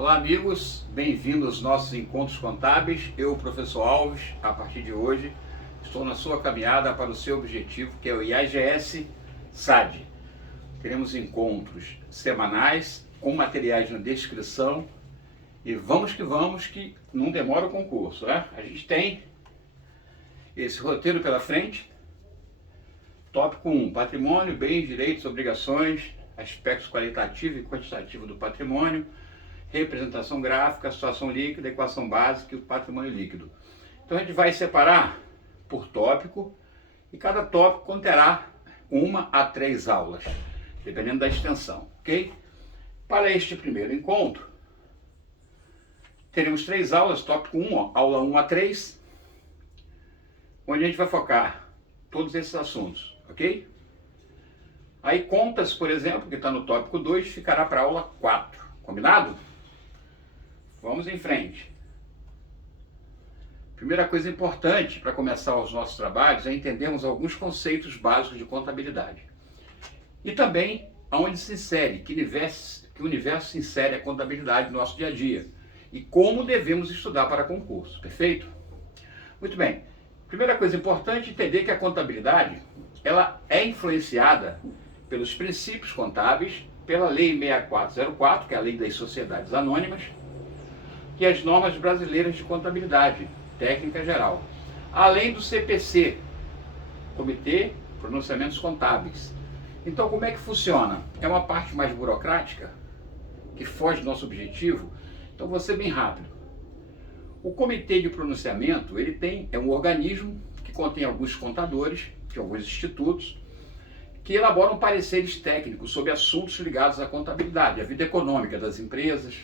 Olá amigos, bem-vindos aos nossos encontros contábeis. Eu, professor Alves, a partir de hoje estou na sua caminhada para o seu objetivo, que é o IAGS-SAD. Teremos encontros semanais com materiais na descrição e vamos que não demora o concurso, né? A gente tem esse roteiro pela frente. Tópico 1, patrimônio, bens, direitos, obrigações, aspectos qualitativo e quantitativo do patrimônio, representação gráfica, situação líquida, equação básica e o patrimônio líquido. Então a gente vai separar por tópico e cada tópico conterá 1 a 3 aulas, dependendo da extensão, ok? Para este primeiro encontro, teremos 3 aulas, tópico 1, aula 1 a 3, onde a gente vai focar todos esses assuntos, ok? Aí contas, por exemplo, que está no tópico 2, ficará para a aula 4, combinado? Vamos em frente. Primeira coisa importante para começar os nossos trabalhos é entendermos alguns conceitos básicos de contabilidade. E também aonde se insere, que universo se insere a contabilidade no nosso dia a dia. E como devemos estudar para concurso, perfeito? Muito bem. Primeira coisa importante é entender que a contabilidade ela é influenciada pelos princípios contábeis, pela Lei 6404, que é a Lei das Sociedades Anônimas, e as normas brasileiras de contabilidade, técnica geral, além do CPC, Comitê de Pronunciamentos Contábeis. Então, como é que funciona? É uma parte mais burocrática, que foge do nosso objetivo, então vou ser bem rápido. O Comitê de Pronunciamento, é um organismo que contém alguns contadores, de alguns institutos, que elaboram pareceres técnicos sobre assuntos ligados à contabilidade, à vida econômica das empresas.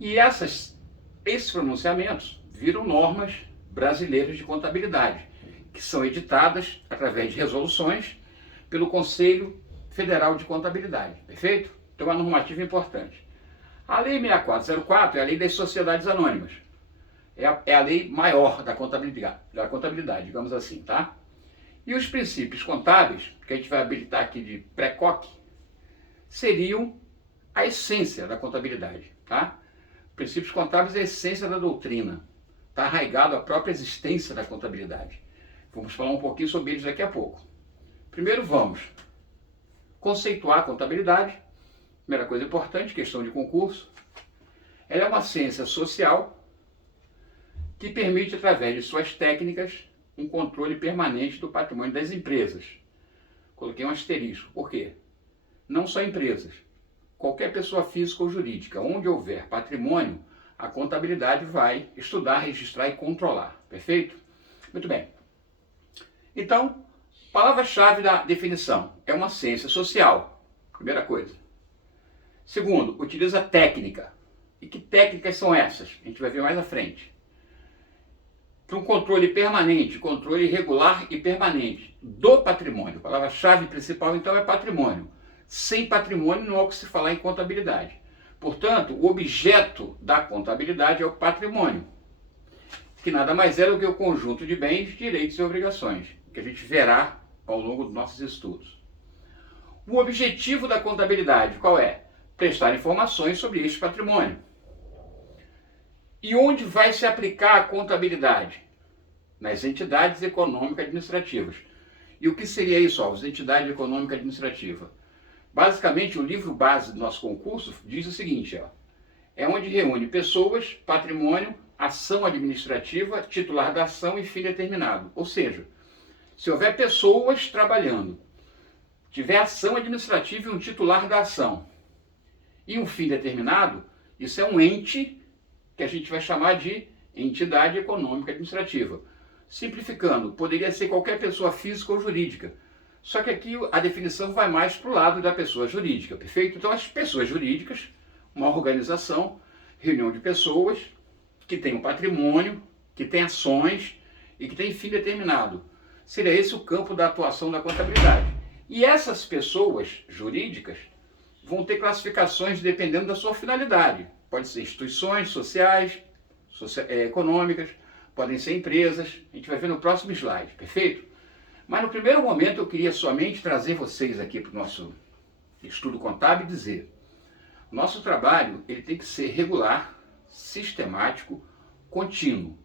E esses pronunciamentos viram normas brasileiras de contabilidade, que são editadas através de resoluções pelo Conselho Federal de Contabilidade, perfeito? Então é uma normativa importante. A Lei 6404 é a Lei das Sociedades Anônimas, é a lei maior da contabilidade, digamos assim, tá? E os princípios contábeis, que a gente vai habilitar aqui de pré-coque, seriam a essência da contabilidade, tá? Princípios contábeis é a essência da doutrina, está arraigado à própria existência da contabilidade. Vamos falar um pouquinho sobre eles daqui a pouco. Primeiro vamos conceituar a contabilidade. Primeira coisa importante, questão de concurso. Ela é uma ciência social que permite, através de suas técnicas, um controle permanente do patrimônio das empresas. Coloquei um asterisco. Por quê? Não só empresas. Qualquer pessoa física ou jurídica, onde houver patrimônio, a contabilidade vai estudar, registrar e controlar. Perfeito? Muito bem. Então, palavra-chave da definição é uma ciência social. Primeira coisa. Segundo, utiliza técnica. E que técnicas são essas? A gente vai ver mais à frente. Para um controle permanente, controle regular e permanente do patrimônio. A palavra-chave principal, então, é patrimônio. Sem patrimônio não há o que se falar em contabilidade. Portanto, o objeto da contabilidade é o patrimônio, que nada mais é do que o conjunto de bens, direitos e obrigações, que a gente verá ao longo dos nossos estudos. O objetivo da contabilidade, qual é? Prestar informações sobre este patrimônio. E onde vai se aplicar a contabilidade? Nas entidades econômico-administrativas. E o que seria isso, Alves? Entidade econômico-administrativa. Basicamente, o livro base do nosso concurso diz o seguinte, ó, é onde reúne pessoas, patrimônio, ação administrativa, titular da ação e fim determinado. Ou seja, se houver pessoas trabalhando, tiver ação administrativa e um titular da ação e um fim determinado, isso é um ente que a gente vai chamar de entidade econômica administrativa. Simplificando, poderia ser qualquer pessoa física ou jurídica. Só que aqui a definição vai mais para o lado da pessoa jurídica, perfeito? Então as pessoas jurídicas, uma organização, reunião de pessoas que tem um patrimônio, que tem ações e que tem fim determinado. Seria esse o campo da atuação da contabilidade. E essas pessoas jurídicas vão ter classificações dependendo da sua finalidade. Pode ser instituições sociais, econômicas, podem ser empresas. A gente vai ver no próximo slide, perfeito? Mas no primeiro momento eu queria somente trazer vocês aqui para o nosso estudo contábil e dizer: nosso trabalho ele tem que ser regular, sistemático, contínuo.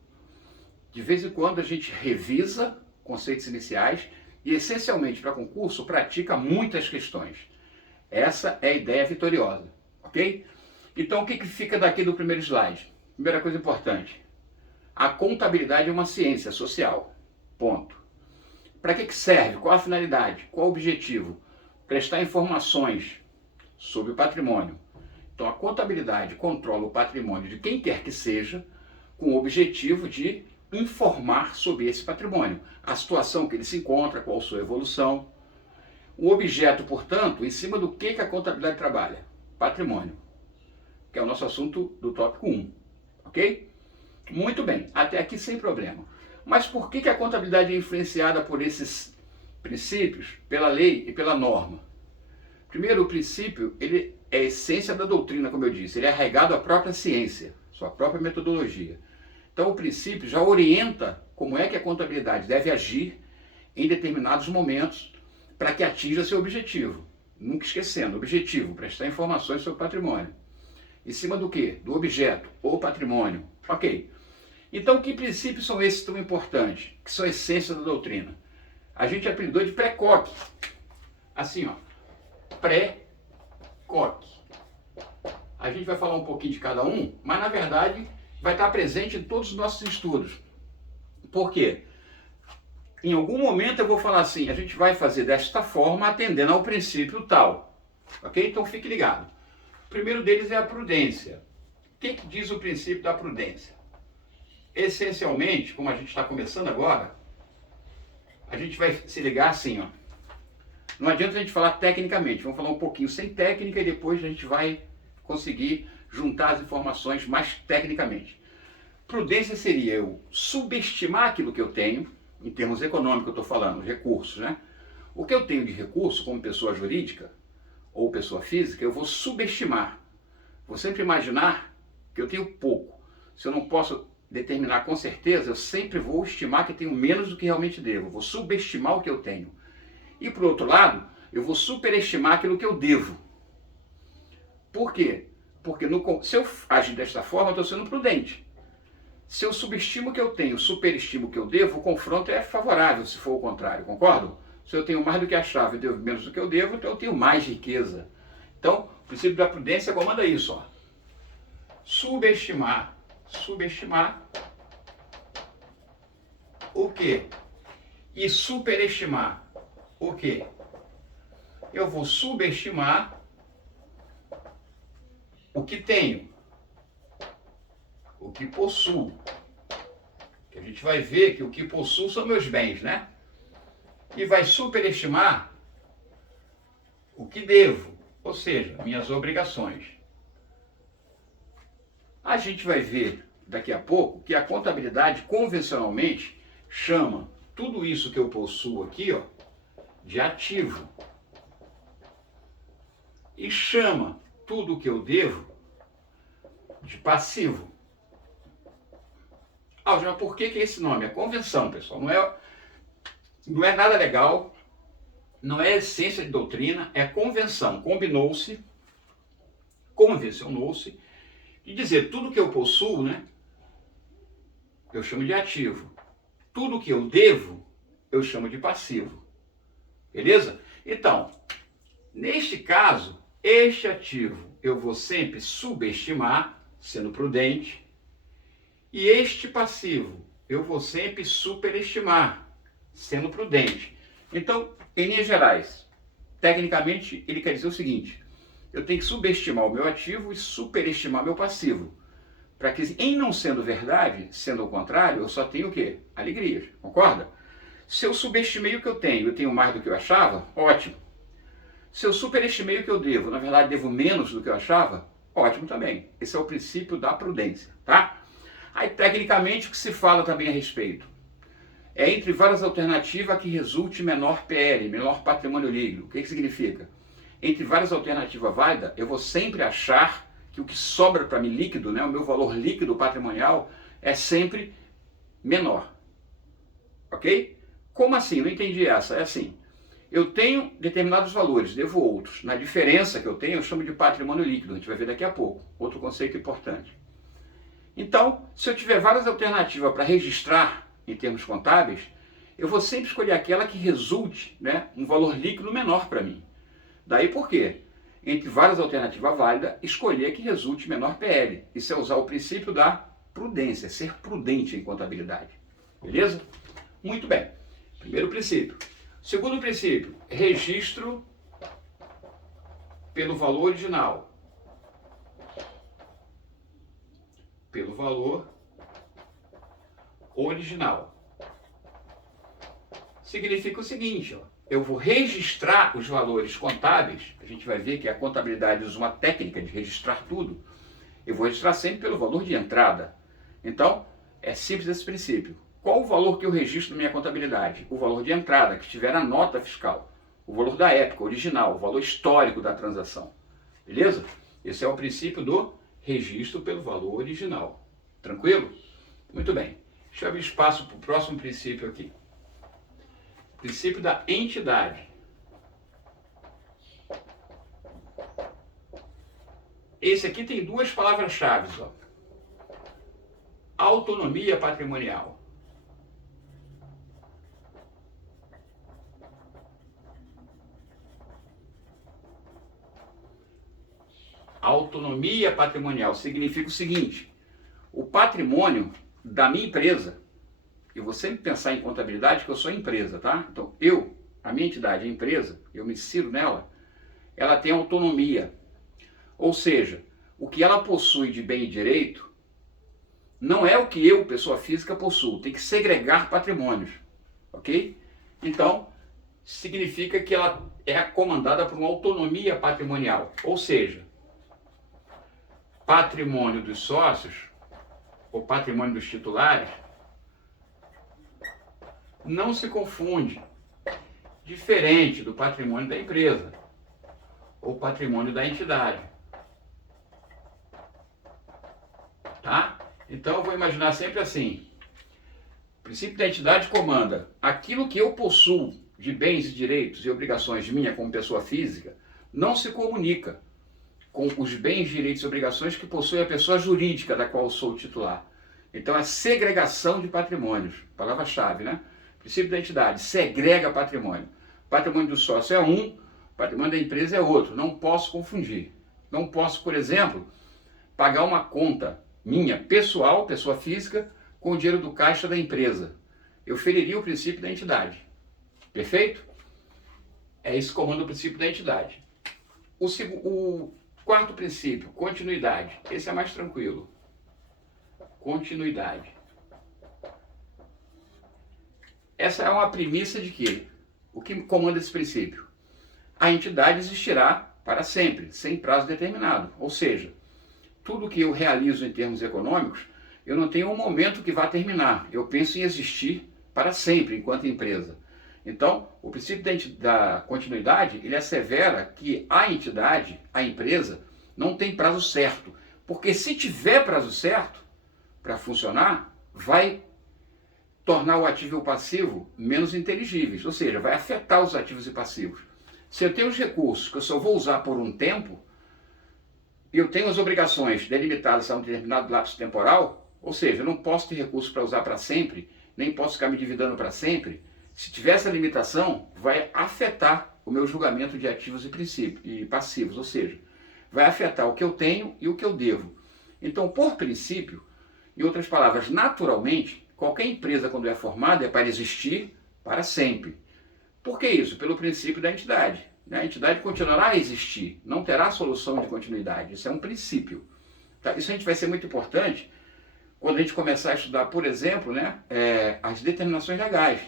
De vez em quando a gente revisa conceitos iniciais e, essencialmente para concurso, pratica muitas questões. Essa é a ideia vitoriosa, ok? Então, o que fica daqui do primeiro slide? Primeira coisa importante, a contabilidade é uma ciência social, ponto. Para que serve? Qual a finalidade? Qual o objetivo? Prestar informações sobre o patrimônio. Então, a contabilidade controla o patrimônio de quem quer que seja, com o objetivo de informar sobre esse patrimônio, a situação que ele se encontra, qual a sua evolução. O objeto, portanto, em cima do que a contabilidade trabalha? Patrimônio, que é o nosso assunto do tópico 1, ok? Muito bem, até aqui sem problema. Mas por que a contabilidade é influenciada por esses princípios, pela lei e pela norma? Primeiro, o princípio, ele é a essência da doutrina, como eu disse, ele é arraigado à própria ciência, sua própria metodologia. Então, o princípio já orienta como é que a contabilidade deve agir em determinados momentos para que atinja seu objetivo. Nunca esquecendo, objetivo, prestar informações sobre o patrimônio. Em cima do quê? Do objeto ou patrimônio. Ok. Então, que princípios são esses tão importantes, que são a essência da doutrina? A gente apelidou de pré-coque. Assim, ó. Pré-coque. A gente vai falar um pouquinho de cada um, mas na verdade vai estar presente em todos os nossos estudos. Por quê? Em algum momento eu vou falar assim, a gente vai fazer desta forma, atendendo ao princípio tal. Ok? Então fique ligado. O primeiro deles é a prudência. O que diz o princípio da prudência? Essencialmente, como a gente está começando agora, a gente vai se ligar assim, ó. Não adianta a gente falar tecnicamente, vamos falar um pouquinho sem técnica e depois a gente vai conseguir juntar as informações mais tecnicamente. Prudência seria eu subestimar aquilo que eu tenho, em termos econômicos eu estou falando, recursos, né? O que eu tenho de recurso como pessoa jurídica ou pessoa física, eu vou subestimar. Vou sempre imaginar que eu tenho pouco. Se eu não posso determinar com certeza, eu sempre vou estimar que tenho menos do que realmente devo. Vou subestimar o que eu tenho. E por outro lado, eu vou superestimar aquilo que eu devo. Por quê? Porque se eu agir desta forma, eu estou sendo prudente. Se eu subestimo o que eu tenho, superestimo o que eu devo, o confronto é favorável, se for o contrário, concordam? Se eu tenho mais do que achava e devo menos do que eu devo, então eu tenho mais riqueza. Então, o princípio da prudência comanda isso, ó. Subestimar o quê? E superestimar o quê? Eu vou subestimar o que tenho, o que possuo. Que a gente vai ver que o que possuo são meus bens, né? E vai superestimar o que devo, ou seja, minhas obrigações. A gente vai ver daqui a pouco que a contabilidade convencionalmente chama tudo isso que eu possuo aqui, ó, de ativo. E chama tudo que eu devo de passivo. Mas por que é esse nome? É convenção, pessoal. Não é nada legal, não é essência de doutrina, é convenção. Convencionou-se de dizer tudo que eu possuo, né? Eu chamo de ativo. Tudo que eu devo, eu chamo de passivo. Beleza? Então, neste caso, este ativo eu vou sempre subestimar, sendo prudente, e este passivo eu vou sempre superestimar, sendo prudente. Então, em linhas gerais, tecnicamente, ele quer dizer o seguinte: eu tenho que subestimar o meu ativo e superestimar meu passivo. Para que, em não sendo verdade, sendo o contrário, eu só tenho o quê? Alegrias, concorda? Se eu subestimei o que eu tenho mais do que eu achava, ótimo. Se eu superestimei o que eu devo, na verdade devo menos do que eu achava, ótimo também. Esse é o princípio da prudência, tá? Aí, tecnicamente, o que se fala também a respeito? É entre várias alternativas que resulte menor PL, menor patrimônio líquido. O que significa? Entre várias alternativas válidas, eu vou sempre achar que o que sobra para mim líquido, né, o meu valor líquido patrimonial, é sempre menor. Ok? Como assim? Não entendi essa. É assim, eu tenho determinados valores, devo outros. Na diferença que eu tenho, eu chamo de patrimônio líquido, a gente vai ver daqui a pouco, outro conceito importante. Então, se eu tiver várias alternativas para registrar em termos contábeis, eu vou sempre escolher aquela que resulte, né, um valor líquido menor para mim. Daí por quê? Entre várias alternativas válidas, escolher a que resulte menor PL. Isso é usar o princípio da prudência, ser prudente em contabilidade. Beleza? Muito bem. Primeiro princípio. Segundo princípio, registro pelo valor original. Pelo valor original. Significa o seguinte, ó, eu vou registrar os valores contábeis, a gente vai ver que a contabilidade usa uma técnica de registrar tudo, eu vou registrar sempre pelo valor de entrada. Então, é simples esse princípio. Qual o valor que eu registro na minha contabilidade? O valor de entrada, que estiver na nota fiscal, o valor da época, original, o valor histórico da transação. Beleza? Esse é o princípio do registro pelo valor original. Tranquilo? Muito bem. Deixa eu abrir espaço para o próximo princípio aqui. Princípio da entidade. Esse aqui tem duas palavras-chave, ó. Autonomia patrimonial. Autonomia patrimonial significa o seguinte: o patrimônio da minha empresa, eu vou sempre pensar em contabilidade que eu sou empresa, tá? Então a minha entidade, a empresa, eu me insiro nela, ela tem autonomia. Ou seja, o que ela possui de bem e direito não é o que eu, pessoa física, possuo. Tem que segregar patrimônios, ok? Então, significa que ela é comandada por uma autonomia patrimonial. Ou seja, patrimônio dos sócios, ou patrimônio dos titulares, não se confunde, diferente do patrimônio da empresa, ou patrimônio da entidade. Tá? Então eu vou imaginar sempre assim: o princípio da entidade comanda aquilo que eu possuo de bens e direitos e obrigações minha como pessoa física, não se comunica com os bens, direitos e obrigações que possui a pessoa jurídica da qual eu sou o titular. Então é segregação de patrimônios, palavra-chave, né? O princípio da entidade segrega patrimônio. Patrimônio do sócio é um, patrimônio da empresa é outro. Não posso confundir. Não posso, por exemplo, pagar uma conta minha, pessoal, pessoa física, com o dinheiro do caixa da empresa. Eu feriria o princípio da entidade. Perfeito? É isso que comanda o princípio da entidade. O quarto princípio, continuidade. Esse é mais tranquilo. Continuidade. Essa é uma premissa de que o que comanda esse princípio? A entidade existirá para sempre, sem prazo determinado. Ou seja, tudo que eu realizo em termos econômicos, eu não tenho um momento que vá terminar. Eu penso em existir para sempre enquanto empresa. Então, o princípio da continuidade, ele assevera que a entidade, a empresa, não tem prazo certo. Porque se tiver prazo certo para funcionar, vai tornar o ativo e o passivo menos inteligíveis. Ou seja, vai afetar os ativos e passivos. Se eu tenho os recursos que eu só vou usar por um tempo, e eu tenho as obrigações delimitadas a um determinado lapso temporal, ou seja, eu não posso ter recursos para usar para sempre, nem posso ficar me endividando para sempre. Se tiver essa limitação, vai afetar o meu julgamento de ativos e passivos, ou seja, vai afetar o que eu tenho e o que eu devo. Então, por princípio, em outras palavras, naturalmente, qualquer empresa, quando é formada, é para existir para sempre. Por que isso? Pelo princípio da entidade. A entidade continuará a existir, não terá solução de continuidade. Isso é um princípio. Tá? Isso a gente vai ser muito importante quando a gente começar a estudar, por exemplo, né, as determinações legais,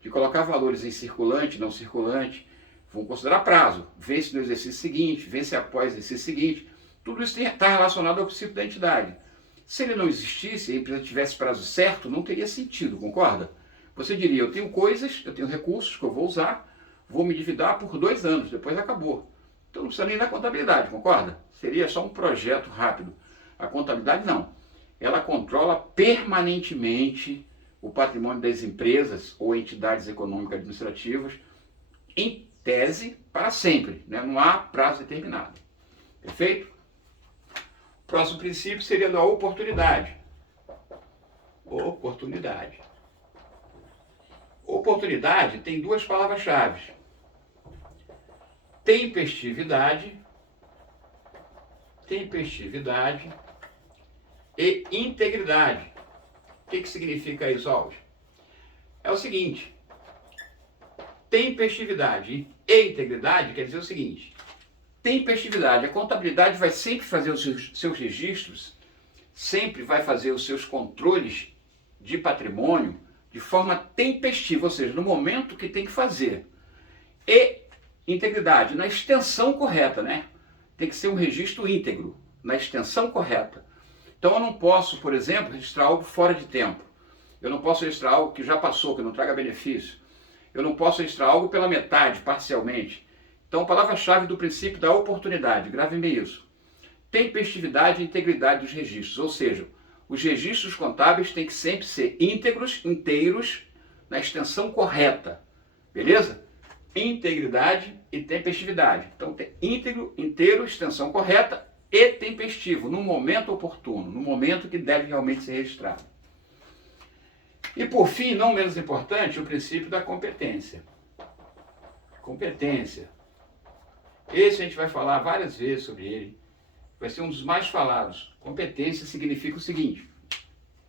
de colocar valores em circulante, não circulante, vão considerar prazo, vence no exercício seguinte, vence após o exercício seguinte. Tudo isso está relacionado ao princípio da entidade. Se ele não existisse, a empresa tivesse prazo certo, não teria sentido, concorda? Você diria, eu tenho coisas, eu tenho recursos que eu vou usar, vou me endividar por 2 anos, depois acabou. Então não precisa nem da contabilidade, concorda? Seria só um projeto rápido. A contabilidade não. Ela controla permanentemente o patrimônio das empresas ou entidades econômicas administrativas em tese, para sempre, né? Não há prazo determinado. Perfeito? Próximo princípio seria da oportunidade. Oportunidade. Oportunidade tem duas palavras-chave. Tempestividade e integridade. O que significa isso, Alves? É o seguinte, tempestividade e integridade quer dizer o seguinte, tempestividade, a contabilidade vai sempre fazer os seus registros, sempre vai fazer os seus controles de patrimônio de forma tempestiva, ou seja, no momento que tem que fazer. E integridade, na extensão correta, né? Tem que ser um registro íntegro, na extensão correta. Então eu não posso, por exemplo, registrar algo fora de tempo. Eu não posso registrar algo que já passou, que não traga benefício. Eu não posso registrar algo pela metade, parcialmente. Então, palavra-chave do princípio da oportunidade, grave-me isso. Tempestividade e integridade dos registros, ou seja, os registros contábeis têm que sempre ser íntegros, inteiros, na extensão correta. Beleza? Integridade e tempestividade. Então, íntegro, inteiro, extensão correta e tempestivo, no momento oportuno, no momento que deve realmente ser registrado. E por fim, não menos importante, o princípio da competência. Competência. Esse a gente vai falar várias vezes sobre ele. Vai ser um dos mais falados. Competência significa o seguinte.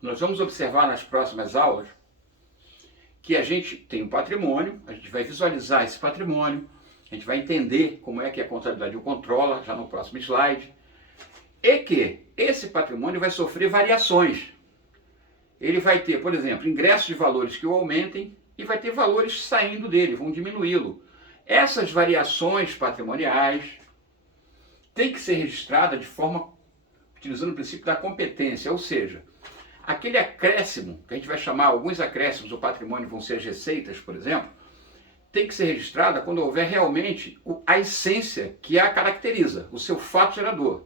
Nós vamos observar nas próximas aulas que a gente tem um patrimônio, a gente vai visualizar esse patrimônio, a gente vai entender como é que a contabilidade o controla, já no próximo slide, e que esse patrimônio vai sofrer variações. Ele vai ter, por exemplo, ingressos de valores que o aumentem e vai ter valores saindo dele, vão diminuí-lo. Essas variações patrimoniais têm que ser registradas de forma, utilizando o princípio da competência, ou seja, aquele acréscimo, que a gente vai chamar, alguns acréscimos do patrimônio vão ser as receitas, por exemplo, tem que ser registrada quando houver realmente a essência que a caracteriza, o seu fato gerador.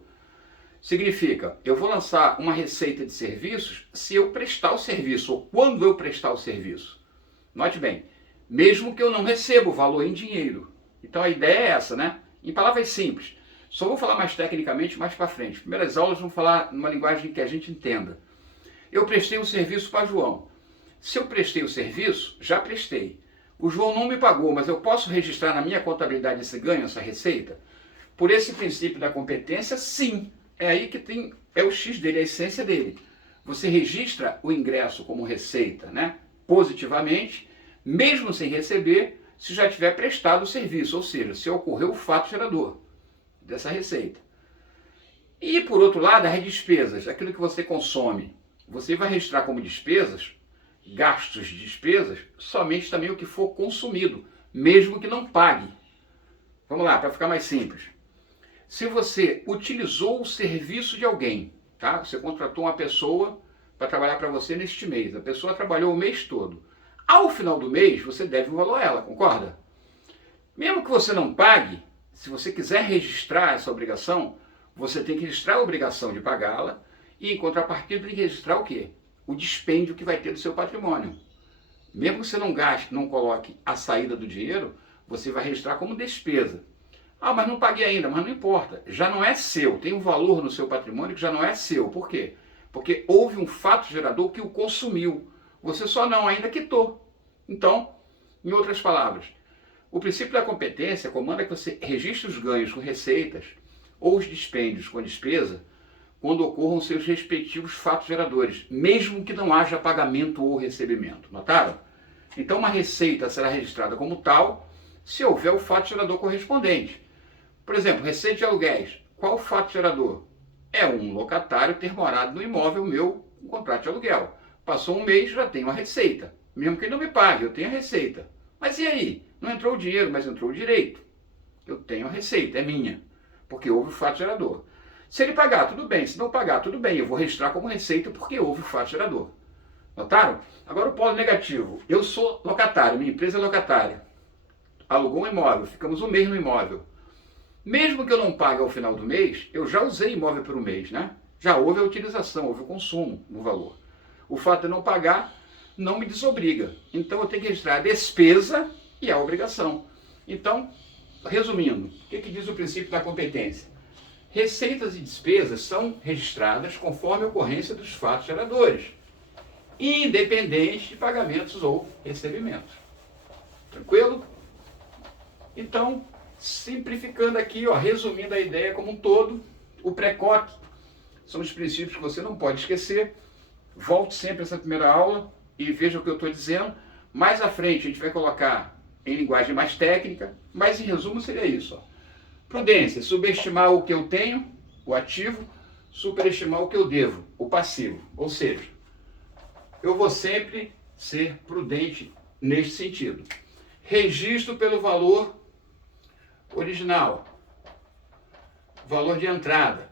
Significa, eu vou lançar uma receita de serviços se eu prestar o serviço, ou quando eu prestar o serviço. Note bem, mesmo que eu não receba o valor em dinheiro. Então a ideia é essa, né? Em palavras simples. Só vou falar mais tecnicamente mais para frente. Primeiras aulas vão falar numa linguagem que a gente entenda. Eu prestei um serviço para João. Se eu prestei o serviço, já prestei. O João não me pagou, mas eu posso registrar na minha contabilidade esse ganho, essa receita? Por esse princípio da competência, sim. É aí que tem, é o X dele, a essência dele. Você registra o ingresso como receita, né? Positivamente, mesmo sem receber, se já tiver prestado o serviço, ou seja, se ocorreu o fato gerador dessa receita. E por outro lado, as despesas, aquilo que você consome. Você vai registrar como despesas, gastos de despesas, somente também o que for consumido, mesmo que não pague. Vamos lá, para ficar mais simples. Se você utilizou o serviço de alguém, tá? Você contratou uma pessoa para trabalhar para você neste mês. A pessoa trabalhou o mês todo. Ao final do mês, você deve um valor a ela, concorda? Mesmo que você não pague, se você quiser registrar essa obrigação, você tem que registrar a obrigação de pagá-la e, em contrapartida, tem que registrar o quê? O dispêndio que vai ter do seu patrimônio. Mesmo que você não gaste, não coloque a saída do dinheiro, você vai registrar como despesa. Ah, mas não paguei ainda, mas não importa. Já não é seu, tem um valor no seu patrimônio que já não é seu. Por quê? Porque houve um fato gerador que o consumiu. Você só não ainda quitou. Então, em outras palavras, o princípio da competência comanda que você registre os ganhos com receitas ou os dispêndios com despesa quando ocorram seus respectivos fatos geradores, mesmo que não haja pagamento ou recebimento. Notaram? Então, uma receita será registrada como tal se houver o fato gerador correspondente. Por exemplo, receita de aluguéis. Qual o fato gerador? É um locatário ter morado no imóvel meu com contrato de aluguel. Passou um mês, já tenho a receita. Mesmo que ele não me pague, eu tenho a receita. Mas e aí? Não entrou o dinheiro, mas entrou o direito. Eu tenho a receita, é minha. Porque houve o fato gerador. Se ele pagar, tudo bem. Se não pagar, tudo bem. Eu vou registrar como receita porque houve o fato gerador. Notaram? Agora o polo negativo. Eu sou locatário, minha empresa é locatária. Alugou um imóvel, ficamos um mês no imóvel. Mesmo que eu não pague ao final do mês, eu já usei imóvel por um mês, né? Já houve a utilização, houve o consumo no valor. O fato de não pagar não me desobriga. Então eu tenho que registrar a despesa e a obrigação. Então, resumindo, o que diz o princípio da competência? Receitas e despesas são registradas conforme a ocorrência dos fatos geradores, independente de pagamentos ou recebimentos. Tranquilo? Então, simplificando aqui, resumindo a ideia como um todo, o pré-COC são os princípios que você não pode esquecer. Volte sempre a essa primeira aula e veja o que eu estou dizendo. Mais à frente a gente vai colocar em linguagem mais técnica, mas em resumo seria isso. Prudência, subestimar o que eu tenho, o ativo, superestimar o que eu devo, o passivo. Ou seja, eu vou sempre ser prudente neste sentido. Registro pelo valor original, valor de entrada,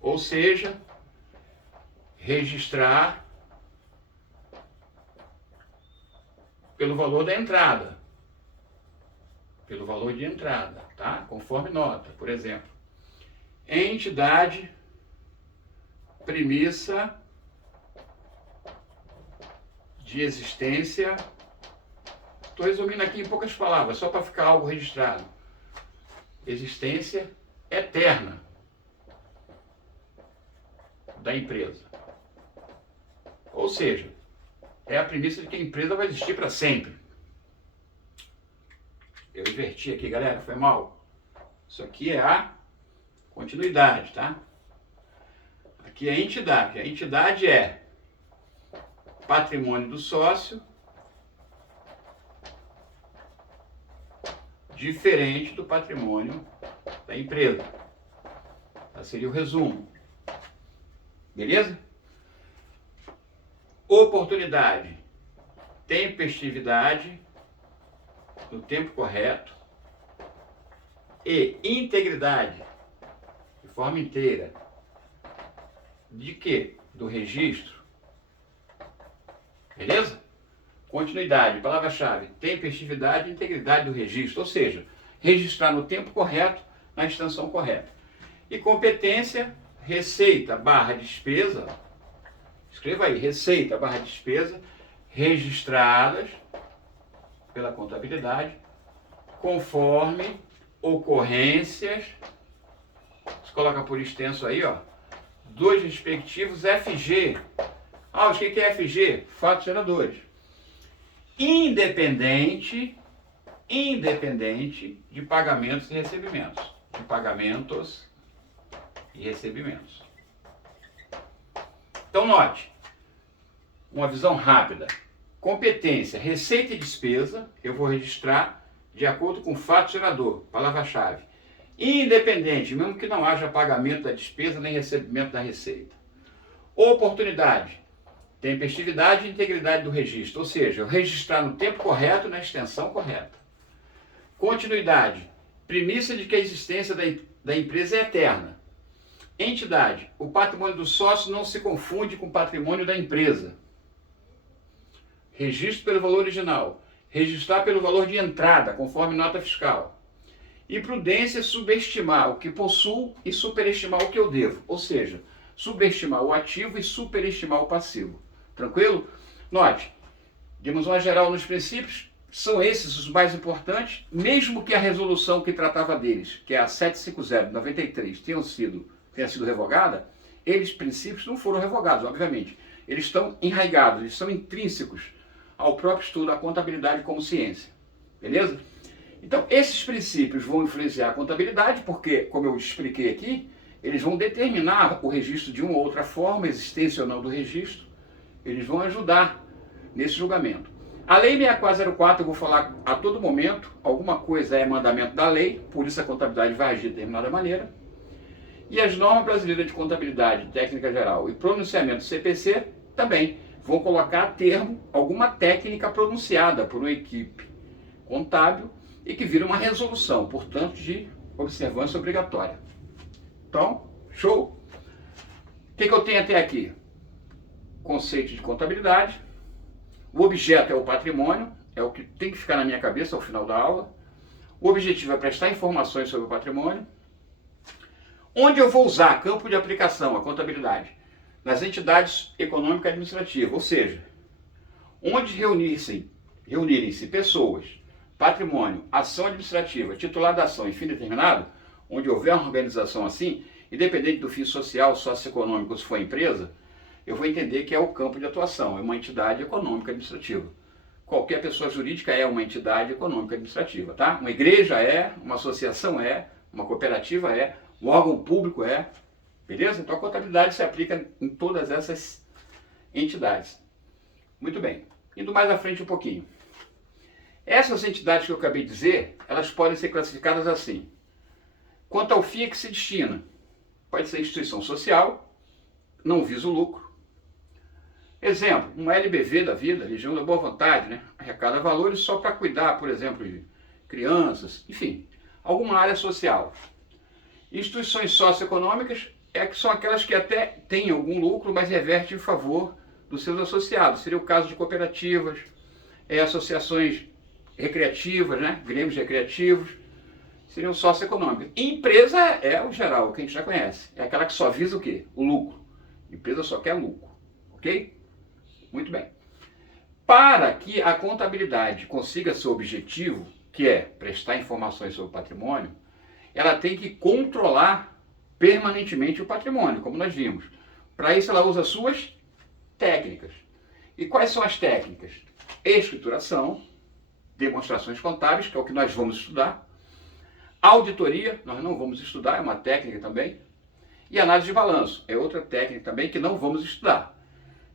ou seja, registrar pelo valor da entrada, pelo valor de entrada, tá? Conforme nota, por exemplo, entidade, premissa de existência. Estou resumindo aqui em poucas palavras, só para ficar algo registrado. Existência eterna da empresa. Ou seja, é a premissa de que a empresa vai existir para sempre. Eu inverti aqui, galera, foi mal. Isso aqui é a continuidade, tá? Aqui é a entidade. A entidade é patrimônio do sócio diferente do patrimônio da empresa. Esse seria o resumo. Beleza? Oportunidade, tempestividade, no tempo correto, e integridade, de forma inteira. De quê? Do registro. Beleza? Continuidade, palavra-chave, tempestividade e integridade do registro, ou seja, registrar no tempo correto, na extensão correta. E competência, receita barra despesa, escreva aí, receita barra despesa, registradas pela contabilidade, conforme ocorrências, você coloca por extenso aí, dos respectivos FG. O que é FG? Fatos geradores. Independente de pagamentos e recebimentos. De pagamentos e recebimentos. Então note, uma visão rápida. Competência, receita e despesa, eu vou registrar de acordo com o fato gerador, palavra-chave. Independente, mesmo que não haja pagamento da despesa nem recebimento da receita. Oportunidade, tempestividade e integridade do registro, ou seja, eu registrar no tempo correto e na extensão correta. Continuidade, premissa de que a existência da empresa é eterna. Entidade, o patrimônio do sócio não se confunde com o patrimônio da empresa. Registro pelo valor original, registrar pelo valor de entrada, conforme nota fiscal. E prudência, subestimar o que possuo e superestimar o que eu devo, ou seja, subestimar o ativo e superestimar o passivo. Tranquilo? Note, demos uma geral nos princípios, são esses os mais importantes, mesmo que a resolução que tratava deles, que é a 750 de 93, tenha sido revogada, princípios não foram revogados, obviamente. Eles estão enraigados, eles são intrínsecos ao próprio estudo da contabilidade como ciência. Beleza? Então, esses princípios vão influenciar a contabilidade, porque, como eu expliquei aqui, eles vão determinar o registro de uma ou outra forma, existência ou não do registro, eles vão ajudar nesse julgamento. A Lei 6404, eu vou falar a todo momento, alguma coisa é mandamento da lei, por isso a contabilidade vai agir de determinada maneira. E as normas brasileiras de contabilidade, técnica geral e pronunciamento do CPC também vão colocar a termo alguma técnica pronunciada por uma equipe contábil e que vira uma resolução, portanto, de observância obrigatória. Então, show! O que eu tenho até aqui? Conceito de contabilidade. O objeto é o patrimônio, é o que tem que ficar na minha cabeça ao final da aula. O objetivo é prestar informações sobre o patrimônio. Onde eu vou usar campo de aplicação, a contabilidade? Nas entidades econômicas administrativas, ou seja, onde reunirem-se pessoas patrimônio, ação administrativa, titular da ação e fim determinado, onde houver uma organização assim, independente do fim social, socioeconômico, se for empresa, eu vou entender que é o campo de atuação, é uma entidade econômica administrativa. Qualquer pessoa jurídica é uma entidade econômica administrativa, tá? Uma igreja é, uma associação é, uma cooperativa é, um órgão público é, beleza? Então a contabilidade se aplica em todas essas entidades. Muito bem, indo mais à frente um pouquinho. Essas entidades que eu acabei de dizer, elas podem ser classificadas assim. Quanto ao fim a que se destina, pode ser instituição social, não visa o lucro. Exemplo, uma LBV da vida, Legião da Boa Vontade, né? Arrecada valores só para cuidar, por exemplo, de crianças, enfim, alguma área social. Instituições socioeconômicas são aquelas que até têm algum lucro, mas revertem em favor dos seus associados. Seria o caso de cooperativas, associações recreativas, né? Grêmios recreativos, seriam socioeconômicas. E empresa é o geral, o que a gente já conhece. É aquela que só visa o quê? O lucro. Empresa só quer lucro, ok? Muito bem. Para que a contabilidade consiga seu objetivo, que é prestar informações sobre o patrimônio, ela tem que controlar permanentemente o patrimônio, como nós vimos. Para isso ela usa suas técnicas. E quais são as técnicas? Escrituração, demonstrações contábeis, que é o que nós vamos estudar. Auditoria, nós não vamos estudar, é uma técnica também. E análise de balanço, é outra técnica também que não vamos estudar.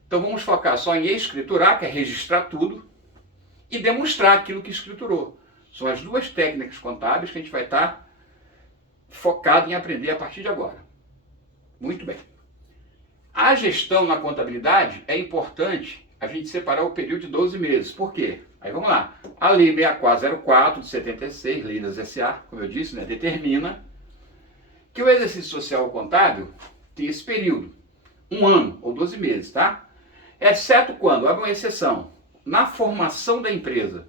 Então vamos focar só em escriturar, que é registrar tudo, e demonstrar aquilo que escriturou. São as duas técnicas contábeis que a gente vai estar focado em aprender a partir de agora. Muito bem. A gestão na contabilidade é importante a gente separar o período de 12 meses. Por quê? Aí vamos lá. A Lei 6404 de 76, Lei das SA, como eu disse, né, determina que o exercício social contábil tem esse período, 1 ano ou 12 meses, tá? Exceto quando, abre uma exceção, na formação da empresa.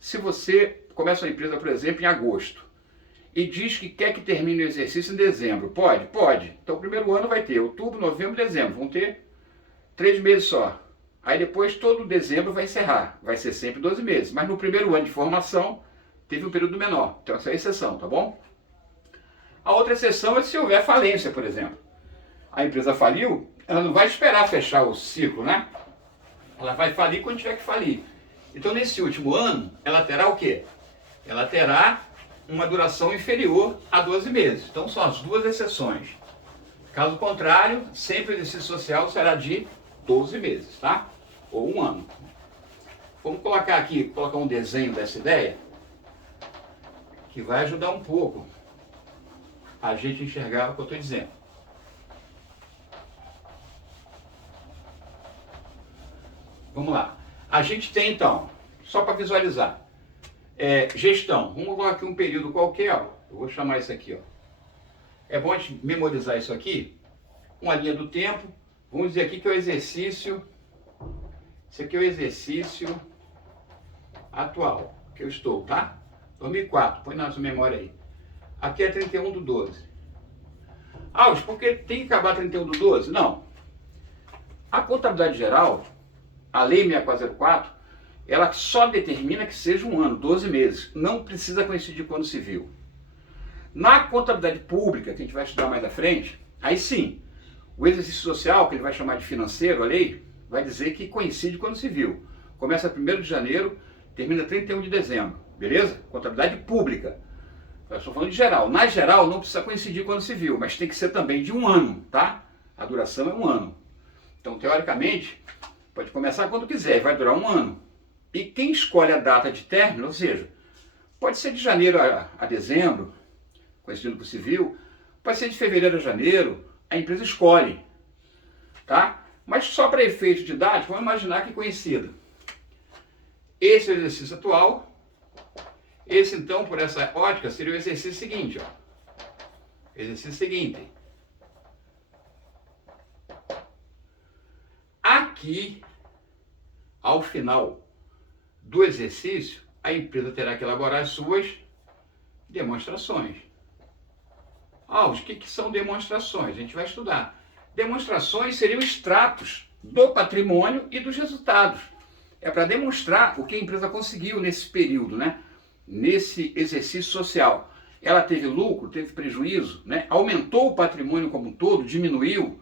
Se você começa uma empresa, por exemplo, em agosto, e diz que quer que termine o exercício em dezembro, pode? Pode. Então o primeiro ano vai ter outubro, novembro, dezembro, vão ter 3 meses só. Aí depois todo dezembro vai encerrar, vai ser sempre 12 meses. Mas no primeiro ano de formação, teve um período menor. Então essa é a exceção, tá bom? A outra exceção é se houver falência, por exemplo. A empresa faliu, ela não vai esperar fechar o ciclo, né? Ela vai falir quando tiver que falir. Então, nesse último ano, ela terá o quê? Ela terá uma duração inferior a 12 meses. Então, são as duas exceções. Caso contrário, sempre o exercício social será de 12 meses, tá? Ou 1 ano. Vamos colocar aqui, colocar um desenho dessa ideia, que vai ajudar um pouco a gente enxergar o que eu estou dizendo. Vamos lá. A gente tem então, só para visualizar, gestão. Vamos colocar aqui um período qualquer, ó. Eu vou chamar isso aqui, ó. É bom a gente memorizar isso aqui. Uma linha do tempo. Vamos dizer aqui que é o exercício. Isso aqui é o exercício atual que eu estou, tá? 2004. Põe na sua memória aí. Aqui é 31/12. Alves, por que tem que acabar 31/12? Não. A contabilidade geral, a Lei 6404, ela só determina que seja 1 ano, 12 meses. Não precisa coincidir com o ano civil. Na contabilidade pública, que a gente vai estudar mais à frente, aí sim, o exercício social, que ele vai chamar de financeiro, a lei, vai dizer que coincide com o ano civil. Começa 1º de janeiro, termina 31 de dezembro, beleza? Contabilidade pública. Eu estou falando de geral. Na geral, não precisa coincidir com o ano civil, mas tem que ser também de 1 ano, tá? A duração é 1 ano. Então, teoricamente, pode começar quando quiser, vai durar 1 ano. E quem escolhe a data de término, ou seja, pode ser de janeiro a dezembro, coincidindo com o civil, pode ser de fevereiro a janeiro, a empresa escolhe, tá? Mas só para efeito didático, vamos imaginar que coincida. Esse é o exercício atual. Esse, então, por essa ótica, seria o exercício seguinte, ó. Exercício seguinte. Aqui, ao final do exercício, a empresa terá que elaborar as suas demonstrações. Alves, o que são demonstrações? A gente vai estudar. Demonstrações seriam extratos do patrimônio e dos resultados. É para demonstrar o que a empresa conseguiu nesse período, né? nesse exercício social? Ela teve lucro, teve prejuízo, né? Aumentou o patrimônio como um todo, diminuiu?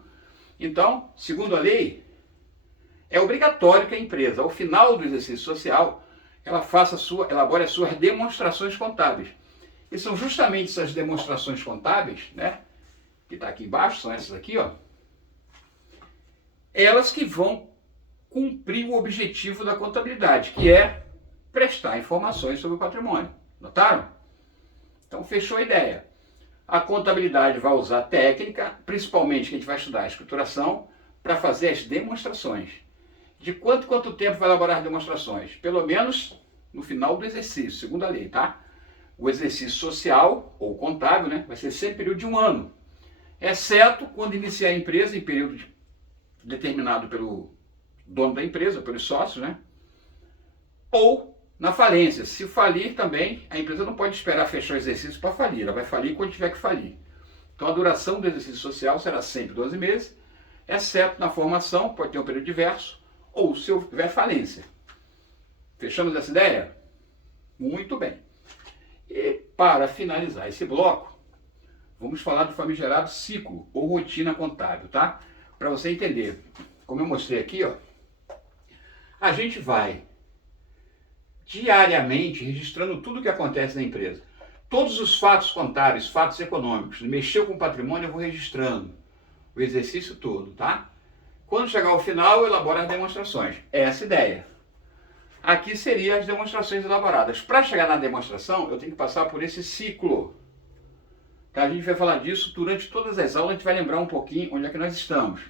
Então, segundo a lei, é obrigatório que a empresa, ao final do exercício social, ela elabore as suas demonstrações contábeis. E são justamente essas demonstrações contábeis, né, que está aqui embaixo, são essas aqui, ó, elas que vão cumprir o objetivo da contabilidade, que é prestar informações sobre o patrimônio. Notaram? Então, fechou a ideia. A contabilidade vai usar técnica, principalmente que a gente vai estudar a escrituração, para fazer as demonstrações. De quanto tempo vai elaborar as demonstrações? Pelo menos no final do exercício, segundo a lei, tá? O exercício social, ou contábil, né, vai ser sempre período de 1 ano, exceto quando iniciar a empresa em período determinado pelo dono da empresa, pelos sócios, né? Ou na falência. Se falir também, a empresa não pode esperar fechar o exercício para falir, ela vai falir quando tiver que falir. Então a duração do exercício social será sempre 12 meses, exceto na formação, pode ter um período diverso, ou se houver falência. Fechamos essa ideia? Muito bem. E para finalizar esse bloco, vamos falar do famigerado ciclo ou rotina contábil, tá? Para você entender, como eu mostrei aqui, ó, a gente vai diariamente registrando tudo o que acontece na empresa. Todos os fatos contábeis, fatos econômicos, mexeu com o patrimônio, eu vou registrando o exercício todo, tá? Quando chegar ao final, eu elaboro as demonstrações. Essa é a ideia. Aqui seriam as demonstrações elaboradas. Para chegar na demonstração, eu tenho que passar por esse ciclo. Tá? A gente vai falar disso durante todas as aulas, a gente vai lembrar um pouquinho onde é que nós estamos.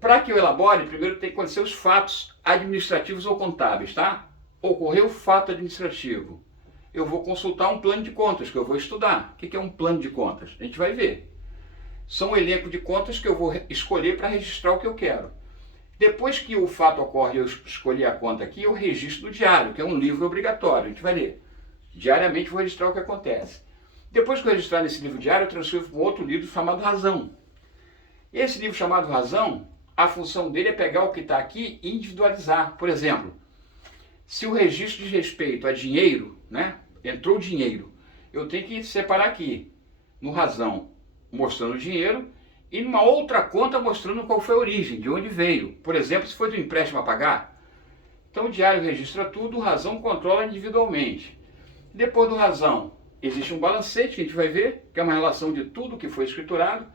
Para que eu elabore, primeiro tem que acontecer os fatos administrativos ou contábeis, tá? Ocorreu o fato administrativo. Eu vou consultar um plano de contas que eu vou estudar. O que é um plano de contas? A gente vai ver. São um elenco de contas que eu vou escolher para registrar o que eu quero. Depois que o fato ocorre, eu escolhi a conta aqui, eu registro no diário, que é um livro obrigatório, a gente vai ler. Diariamente vou registrar o que acontece. Depois que eu registrar nesse livro diário, eu transcrevo para um outro livro chamado Razão. Esse livro chamado Razão, a função dele é pegar o que está aqui e individualizar. Por exemplo, se o registro diz respeito a dinheiro, né, entrou dinheiro, eu tenho que separar aqui, no Razão, mostrando o dinheiro, e numa outra conta mostrando qual foi a origem, de onde veio. Por exemplo, se foi do empréstimo a pagar. Então o diário registra tudo, o Razão controla individualmente. Depois do Razão, existe um balancete que a gente vai ver, que é uma relação de tudo que foi escriturado.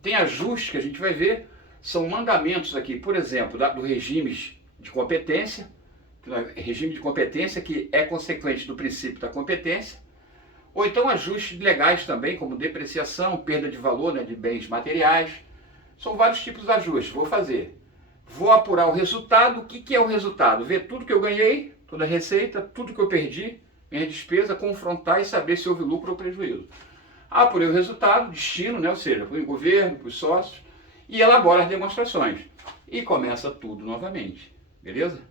Tem ajustes que a gente vai ver, são mandamentos aqui, por exemplo, do regime de competência, regime de competência que é consequente do princípio da competência. Ou então ajustes legais também, como depreciação, perda de valor, né, de bens materiais. São vários tipos de ajustes. Vou fazer. Vou apurar o resultado. O que é o resultado? Ver tudo que eu ganhei, toda a receita, tudo que eu perdi, minha despesa, confrontar e saber se houve lucro ou prejuízo. Apurei o resultado, destino, né, ou seja, para o governo, para os sócios, e elaboro as demonstrações. E começa tudo novamente. Beleza?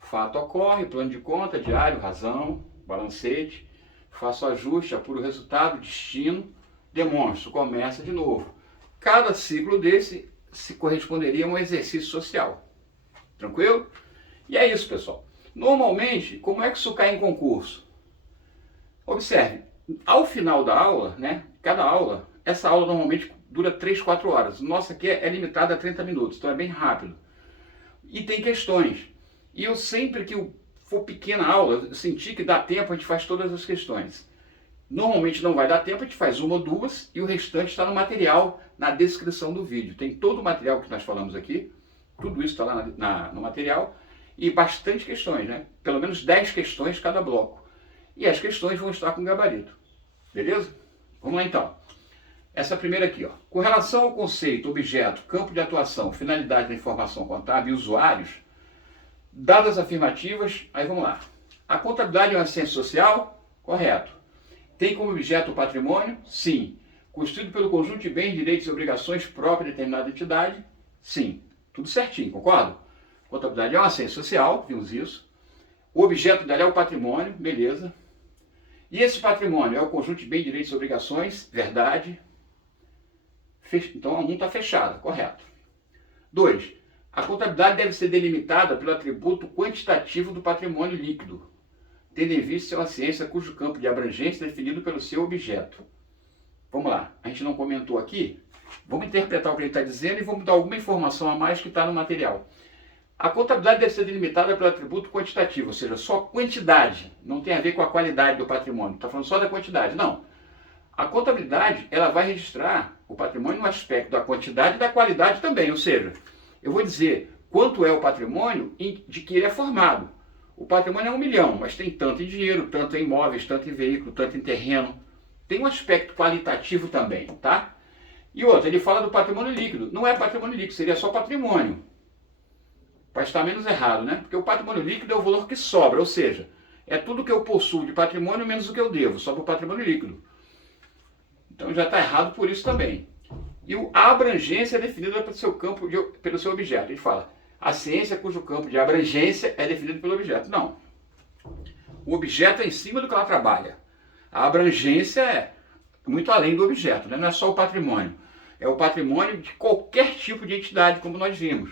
Fato ocorre, plano de conta, diário, razão, balancete. Faço ajuste, apuro o resultado, destino, demonstro, começa de novo. Cada ciclo desse se corresponderia a um exercício social. Tranquilo? E é isso, pessoal. Normalmente, como é que isso cai em concurso? Observe, ao final da aula, né, cada aula, essa aula normalmente dura 3, 4 horas. Nossa aqui é limitada a 30 minutos, então é bem rápido. E tem questões. E eu sempre que for pequena aula, eu senti que dá tempo, a gente faz todas as questões. Normalmente não vai dar tempo, a gente faz uma ou duas e o restante está no material, na descrição do vídeo. Tem todo o material que nós falamos aqui, tudo isso está lá no material e bastante questões, né? Pelo menos 10 questões cada bloco. E as questões vão estar com gabarito. Beleza? Vamos lá então. Essa primeira aqui, ó. Com relação ao conceito, objeto, campo de atuação, finalidade da informação contábil e usuários, dadas afirmativas, aí vamos lá. A contabilidade é uma ciência social? Correto. Tem como objeto o patrimônio? Sim. Constituído pelo conjunto de bens, direitos e obrigações próprios de determinada entidade? Sim. Tudo certinho, concordo? Contabilidade é uma ciência social, vimos isso. O objeto dela é o patrimônio, beleza. E esse patrimônio é o conjunto de bens, direitos e obrigações? Verdade. Então a 1 está fechada, correto. 2. A contabilidade deve ser delimitada pelo atributo quantitativo do patrimônio líquido. tendo em vista ser uma ciência cujo campo de abrangência é definido pelo seu objeto. Vamos lá, a gente não comentou aqui, vamos interpretar o que ele está dizendo e vamos dar alguma informação a mais que está no material. A contabilidade deve ser delimitada pelo atributo quantitativo, ou seja, só quantidade, não tem a ver com a qualidade do patrimônio, está falando só da quantidade, não. A contabilidade, ela vai registrar o patrimônio no aspecto da quantidade e da qualidade também, ou seja, eu vou dizer quanto é o patrimônio de que ele é formado. O patrimônio é 1 milhão, mas tem tanto em dinheiro, tanto em imóveis, tanto em veículo, tanto em terreno. Tem um aspecto qualitativo também, tá? E outro, ele fala do patrimônio líquido. Não é patrimônio líquido, seria só patrimônio. Para estar menos errado, né? Porque o patrimônio líquido é o valor que sobra, ou seja, é tudo que eu possuo de patrimônio menos o que eu devo, só para o patrimônio líquido. Então já está errado por isso também. E a abrangência é definida pelo seu campo, pelo seu objeto. Ele fala, a ciência cujo campo de abrangência é definido pelo objeto. Não. O objeto é em cima do que ela trabalha. A abrangência é muito além do objeto, né? Não é só o patrimônio. É o patrimônio de qualquer tipo de entidade, como nós vimos.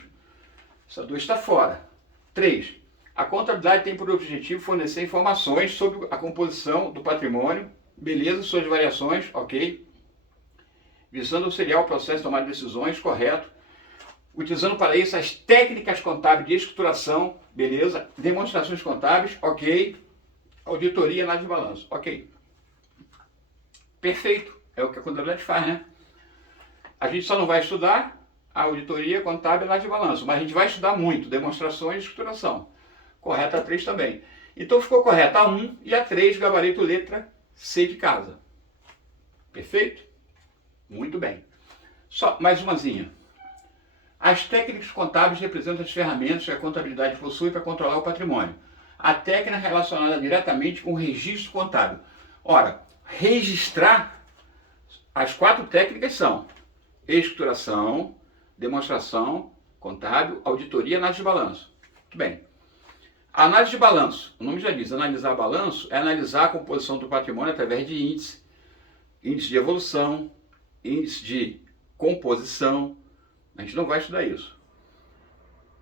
Essa 2 está fora. 3. A contabilidade tem por objetivo fornecer informações sobre a composição do patrimônio, beleza, suas variações, ok, visando auxiliar o processo de tomar decisões, correto, utilizando para isso as técnicas contábeis de escrituração, beleza, demonstrações contábeis, ok, auditoria e análise de balanço, ok. Perfeito, é o que a contabilidade faz, né? A gente só não vai estudar a auditoria contábil e análise de balanço, mas a gente vai estudar muito, demonstrações e escrituração. Correta a 3 também. Então ficou correta a 1 e a 3, gabarito letra C de casa. Perfeito? Muito bem. Só mais umazinha. As técnicas contábeis representam as ferramentas que a contabilidade possui para controlar o patrimônio. A técnica é relacionada diretamente com o registro contábil. Ora, registrar, as 4 técnicas são escrituração, demonstração contábil, auditoria e análise de balanço. Muito bem. A análise de balanço, o nome já diz, analisar balanço é analisar a composição do patrimônio através de índice, índice de evolução, índice de composição. A gente não vai estudar isso.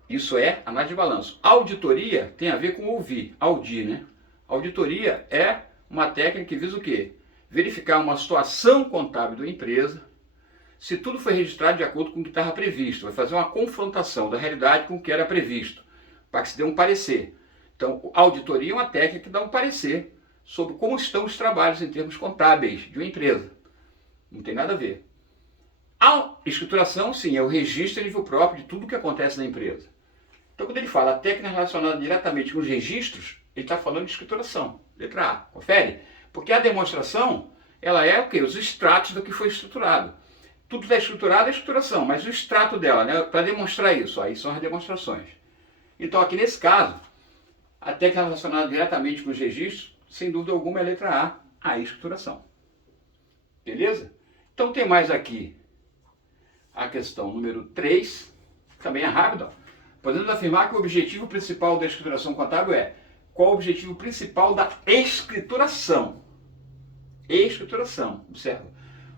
Isso é análise de balanço. Auditoria tem a ver com ouvir, audir, né? Auditoria é uma técnica que visa o quê? Verificar uma situação contábil da empresa, se tudo foi registrado de acordo com o que estava previsto. Vai fazer uma confrontação da realidade com o que era previsto, para que se dê um parecer. Então, a auditoria é uma técnica que dá um parecer sobre como estão os trabalhos em termos contábeis de uma empresa. Não tem nada a ver. A escrituração, sim, é o registro a nível próprio de tudo o que acontece na empresa. Então, quando ele fala a técnica relacionada diretamente com os registros, ele está falando de escrituração. Letra A. Confere? Porque a demonstração, ela é o quê? Os extratos do que foi estruturado. Tudo está estruturado é escrituração, mas o extrato dela, né, para demonstrar isso, aí são as demonstrações. Então, aqui nesse caso, a técnica relacionada diretamente com os registros, sem dúvida alguma, é a letra A escrituração. Beleza? Então, tem mais aqui a questão número 3, também é rápida. Podemos afirmar que o objetivo principal da escrituração contábil é: qual o objetivo principal da escrituração? Escrituração, observa.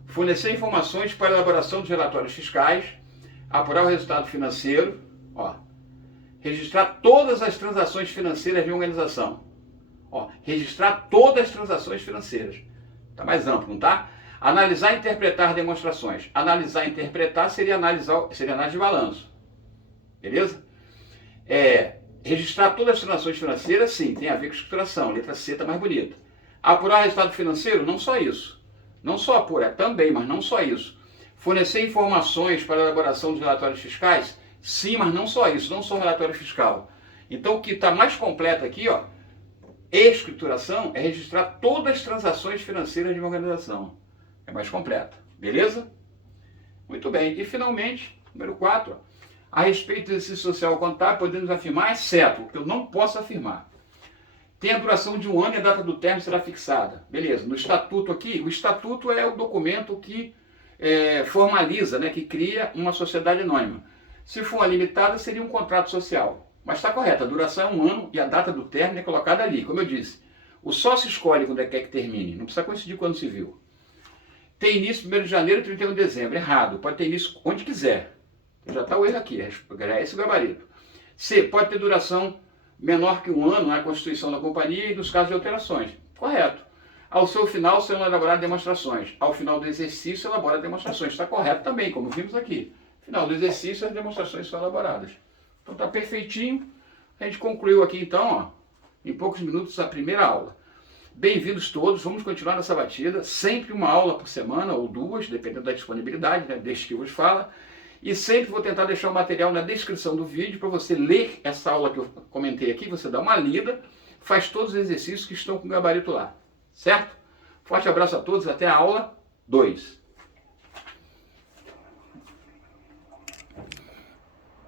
Fornecer informações para a elaboração dos relatórios fiscais, apurar o resultado financeiro, ó, registrar todas as transações financeiras de uma organização. Ó, registrar todas as transações financeiras. Está mais amplo, não está? Analisar e interpretar demonstrações. Analisar e interpretar seria análise de balanço. Beleza? Registrar todas as transações financeiras, sim, tem a ver com escrituração. Letra C está mais bonita. Apurar o resultado financeiro, não só isso. Não só apurar, também, mas não só isso. Fornecer informações para a elaboração dos relatórios fiscais, sim, mas não só isso, não só o relatório fiscal. Então, o que está mais completo aqui, ó, escrituração é registrar todas as transações financeiras de uma organização. É mais completo, beleza? Muito bem. E, finalmente, número 4, a respeito do exercício social contábil, podemos afirmar, exceto o que eu não posso afirmar. Tem a duração de 1 ano e a data do término será fixada. Beleza. No estatuto aqui, o estatuto é o documento que formaliza, né, que cria uma sociedade anônima. Se for uma limitada, seria um contrato social. Mas está correto, a duração é 1 ano e a data do término é colocada ali. Como eu disse, o sócio escolhe quando quer que termine, não precisa coincidir com o ano civil. Tem início 1º de janeiro e 31 de dezembro. Errado, pode ter início onde quiser. Já está o erro aqui, é esse o gabarito. C, pode ter duração menor que 1 ano na constituição da companhia e nos casos de alterações. Correto. Ao seu final serão elaboradas demonstrações. Ao final do exercício, elabora demonstrações. Está correto também, como vimos aqui. Final do exercício, as demonstrações são elaboradas. Então está perfeitinho. A gente concluiu aqui então, ó, em poucos minutos, a primeira aula. Bem-vindos todos, vamos continuar nessa batida, sempre uma aula por semana, ou 2, dependendo da disponibilidade, né, desde que vos fala. E sempre vou tentar deixar o material na descrição do vídeo para você ler essa aula que eu comentei aqui, você dá uma lida, faz todos os exercícios que estão com o gabarito lá, certo? Forte abraço a todos, até a aula 2.